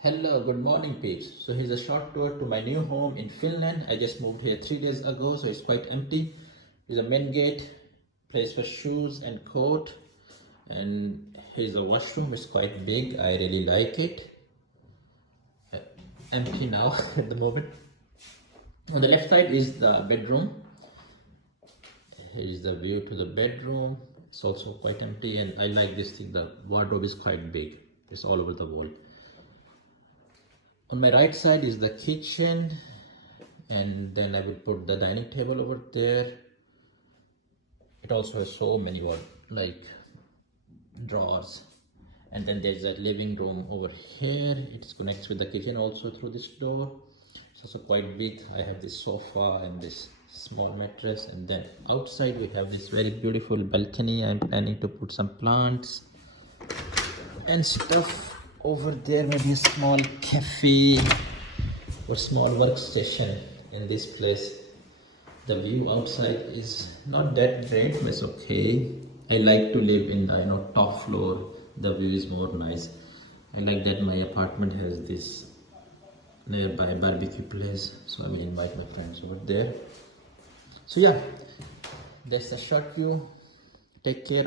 Hello, good morning peeps. So here's a short tour to my new home in Finland. I just moved here 3 days ago, so it's quite empty. Here's a main gate, place for shoes and coat. And here's a washroom, it's quite big, I really like it. Empty now at the moment. On the left side is the bedroom. Here's the view to the bedroom. It's also quite empty and I like this thing, the wardrobe is quite big. It's all over the wall. On my right side is the kitchen, and then I will put the dining table over there. It also has so many drawers, and then there's a living room over here. It connects with the kitchen also through this door. It's also quite big. I have this sofa and this small mattress, and then outside we have this very beautiful balcony. I'm planning to put some plants and stuff. Over there, maybe a small cafe or small workstation in this place. The view outside is not that great, but it's okay. I like to live in the top floor. The view is more nice. I like that my apartment has this nearby barbecue place, so I will invite my friends over there. So yeah, that's the short view. Take care.